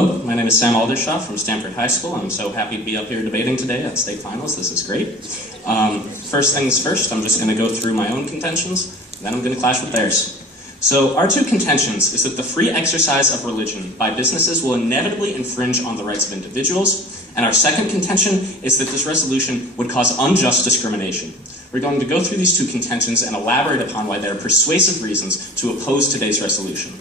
Hello, my name is Sam Aldershaw from Stanford High School. I'm so happy to be up here debating today at state finals. This is great. First things first, I'm just going to go through my own contentions, then I'm going to clash with theirs. So our two contentions is that the free exercise of religion by businesses will inevitably infringe on the rights of individuals, and our second contention is that this resolution would cause unjust discrimination. We're going to go through these two contentions and elaborate upon why there are persuasive reasons to oppose today's resolution.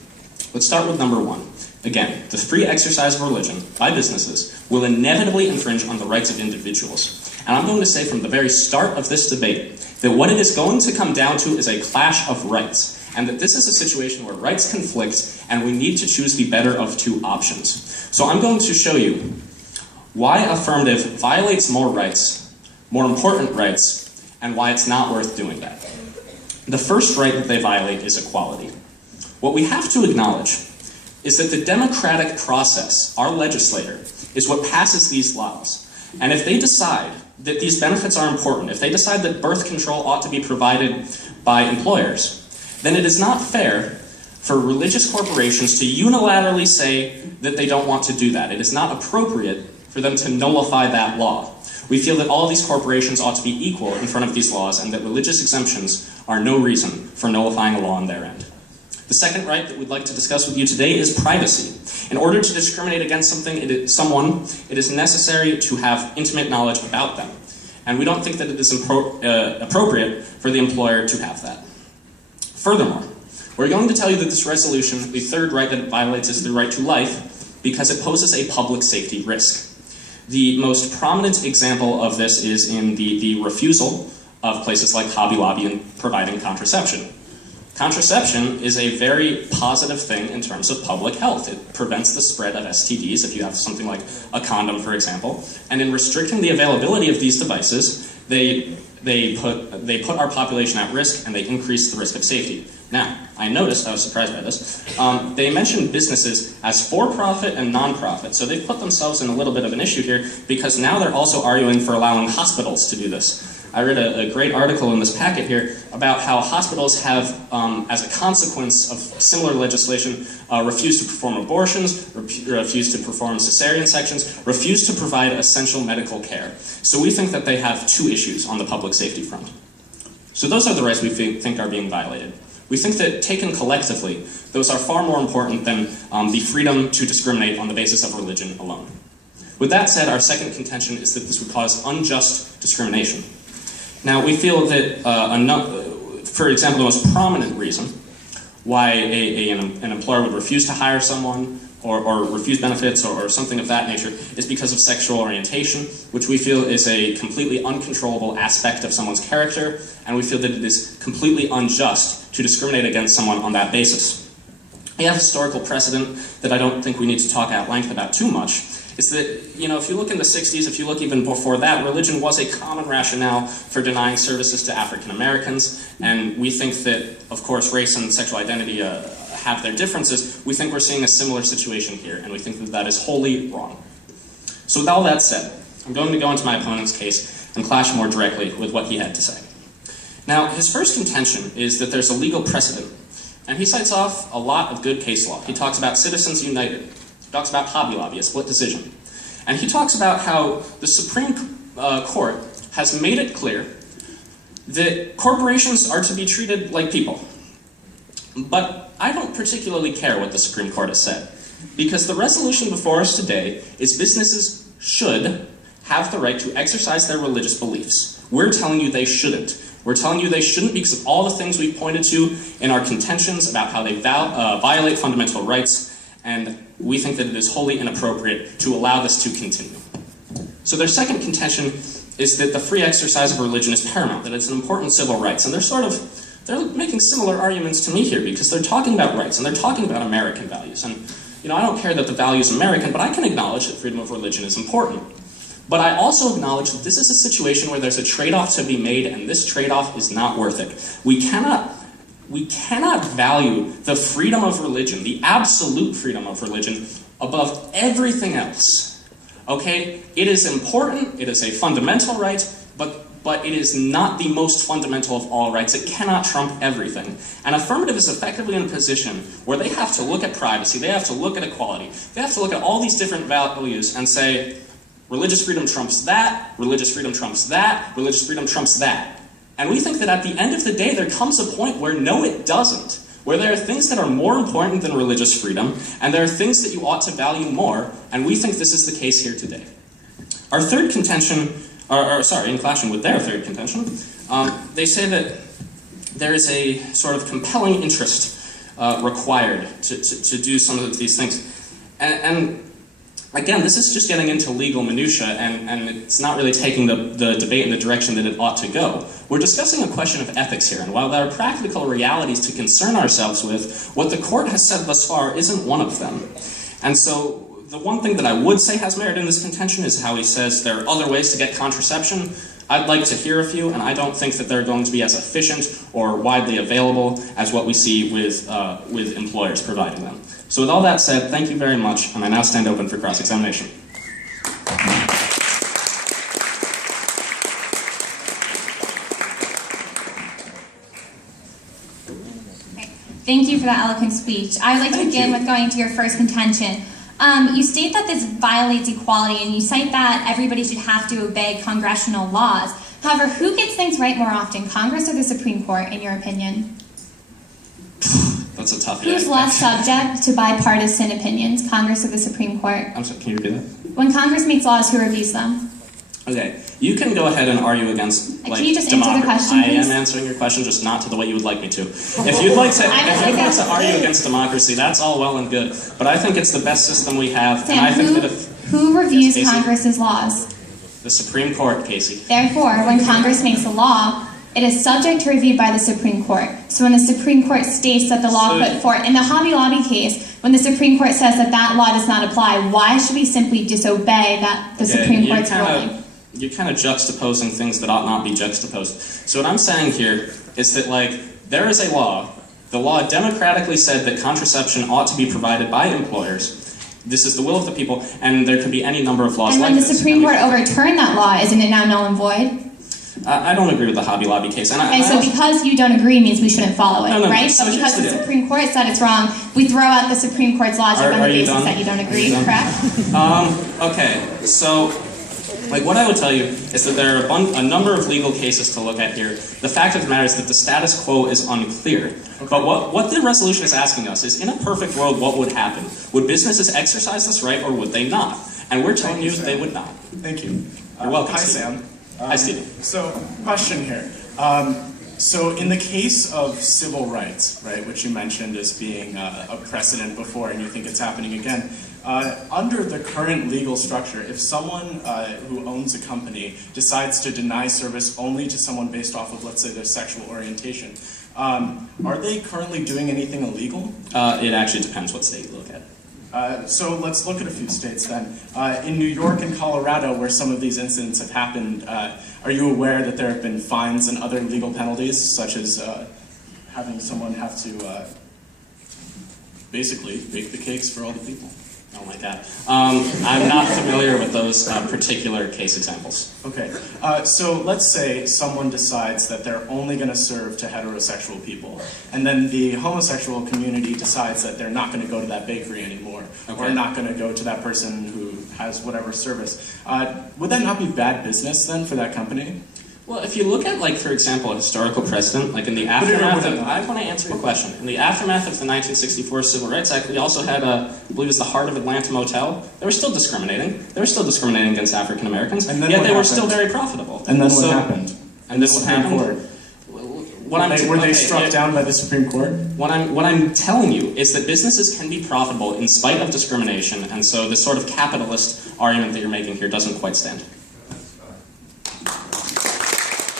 Let's start with number one. Again, the free exercise of religion by businesses will inevitably infringe on the rights of individuals. And I'm going to say from the very start of this debate that what it is going to come down to is a clash of rights, and that this is a situation where rights conflict and we need to choose the better of two options. So I'm going to show you why affirmative violates more rights, more important rights, and why it's not worth doing that. The first right that they violate is equality. What we have to acknowledge is that the democratic process, our legislator, is what passes these laws. And if they decide that these benefits are important, if they decide that birth control ought to be provided by employers, then it is not fair for religious corporations to unilaterally say that they don't want to do that. It is not appropriate for them to nullify that law. We feel that all of these corporations ought to be equal in front of these laws, and that religious exemptions are no reason for nullifying a law on their end. The second right that we'd like to discuss with you today is privacy. In order to discriminate against someone, it is necessary to have intimate knowledge about them. And we don't think that it is appropriate for the employer to have that. Furthermore, we're going to tell you that this resolution, the third right that it violates, is the right to life, because it poses a public safety risk. The most prominent example of this is in the refusal of places like Hobby Lobby in providing contraception. Contraception is a very positive thing in terms of public health. It prevents the spread of STDs if you have something like a condom, for example. And in restricting the availability of these devices, they put our population at risk, and they increase the risk of safety. Now, I noticed, I was surprised by this, they mentioned businesses as for-profit and non-profit. So they've put themselves in a little bit of an issue here, because now they're also arguing for allowing hospitals to do this. I read a great article in this packet here about how hospitals have, as a consequence of similar legislation, refused to perform abortions, refused to perform cesarean sections, refused to provide essential medical care. So we think that they have two issues on the public safety front. So those are the rights we think are being violated. We think that taken collectively, those are far more important than the freedom to discriminate on the basis of religion alone. With that said, our second contention is that this would cause unjust discrimination. Now, we feel that, for example, the most prominent reason why an employer would refuse to hire someone or refuse benefits or something of that nature is because of sexual orientation, which we feel is a completely uncontrollable aspect of someone's character, and we feel that it is completely unjust to discriminate against someone on that basis. We have historical precedent that I don't think we need to talk at length about too much. Is that, if you look in the 60s, if you look even before that, religion was a common rationale for denying services to African Americans, and we think that, of course, race and sexual identity have their differences. We think we're seeing a similar situation here, and we think that that is wholly wrong. So with all that said, I'm going to go into my opponent's case and clash more directly with what he had to say. Now, his first contention is that there's a legal precedent, and he cites off a lot of good case law. He talks about Citizens United. He talks about Hobby Lobby, a split decision. And he talks about how the Supreme Court has made it clear that corporations are to be treated like people. But I don't particularly care what the Supreme Court has said, because the resolution before us today is businesses should have the right to exercise their religious beliefs. We're telling you they shouldn't. We're telling you they shouldn't because of all the things we've pointed to in our contentions about how they violate fundamental rights, and we think that it is wholly inappropriate to allow this to continue. So their second contention is that the free exercise of religion is paramount, that it's an important civil rights, and they're making similar arguments to me here, because they're talking about rights, and they're talking about American values. And, I don't care that the value is American, but I can acknowledge that freedom of religion is important. But I also acknowledge that this is a situation where there's a trade-off to be made, and this trade-off is not worth it. We cannot value the freedom of religion, the absolute freedom of religion, above everything else. Okay? It is important, it is a fundamental right, but but it is not the most fundamental of all rights. It cannot trump everything. And affirmative is effectively in a position where they have to look at privacy, they have to look at equality, they have to look at all these different values and say, religious freedom trumps that, religious freedom trumps that, religious freedom trumps that. And we think that at the end of the day, there comes a point where no, it doesn't. Where there are things that are more important than religious freedom, and there are things that you ought to value more, and we think this is the case here today. Our third contention, in clashing with their third contention, they say that there is a sort of compelling interest required to do some of these things. And again, this is just getting into legal minutia, and it's not really taking the debate in the direction that it ought to go. We're discussing a question of ethics here, and while there are practical realities to concern ourselves with, what the court has said thus far isn't one of them. And so, the one thing that I would say has merit in this contention is how he says there are other ways to get contraception. I'd like to hear a few, and I don't think that they're going to be as efficient or widely available as what we see with employers providing them. So with all that said, thank you very much, and I now stand open for cross-examination. Thank you for that eloquent speech. I would like to begin with going to your first contention. You state that this violates equality, and you cite that everybody should have to obey congressional laws. However, who gets things right more often, Congress or the Supreme Court, in your opinion? That's a tough Who's less subject to bipartisan opinions, Congress or the Supreme Court? I'm sorry, can you repeat that? When Congress makes laws, who reviews them? Okay, you can go ahead and argue against, like, can you just answer the question, please? I am answering your question, just not to the way you would like me to. If you'd like to argue against democracy, that's all well and good. But I think it's the best system we have, Sam, and I think that if... Who reviews Yes, Congress's laws? The Supreme Court, Casey. Therefore, when Congress makes a law, it is subject to review by the Supreme Court. So when the Supreme Court states that the law put forth, in the Hobby Lobby case, when the Supreme Court says that that law does not apply, why should we simply disobey that the Supreme Court's ruling? You're kind of juxtaposing things that ought not be juxtaposed. So what I'm saying here is that, like, there is a law. The law democratically said that contraception ought to be provided by employers. This is the will of the people, and there could be any number of laws like this. And when the Supreme Court overturned that law, isn't it now null and void? I don't agree with the Hobby Lobby case. And okay, so because you don't agree means we shouldn't follow it, right? So but because the Supreme Court said it's wrong, we throw out the Supreme Court's logic on the basis that you don't agree, correct? Okay, so, like, what I would tell you is that there are a number of legal cases to look at here. The fact of the matter is that the status quo is unclear. But what the resolution is asking us is, in a perfect world, what would happen? Would businesses exercise this right, or would they not? And we're telling you that they would not. Thank you. You're welcome, Hi, Stephen. Sam. Hi, Stephen. So, question here. So in the case of civil rights, right, which you mentioned as being a precedent before and you think it's happening again, under the current legal structure, if someone who owns a company decides to deny service only to someone based off of, let's say, their sexual orientation, are they currently doing anything illegal? It actually depends what state you look at. So let's look at a few states then. In New York and Colorado, where some of these incidents have happened, are you aware that there have been fines and other legal penalties, such as having someone have to basically bake the cakes for all the people? Oh my God. I'm not familiar with those particular case examples. Okay, so let's say someone decides that they're only going to serve to heterosexual people, and then the homosexual community decides that they're not going to go to that bakery anymore, or not going to go to that person who has whatever service. Would that not be bad business then for that company? Well, if you look at, like, for example, a historical precedent, like in the aftermath of, I want to answer your question. In the aftermath of the 1964 Civil Rights Act, we also had, I believe it was the Heart of Atlanta Motel. They were still discriminating. They were still discriminating against African Americans, yet they were still very profitable. And then what happened? And then what happened? Were they struck down by the Supreme Court? What I'm telling you is that businesses can be profitable in spite of discrimination, and so this sort of capitalist argument that you're making here doesn't quite stand.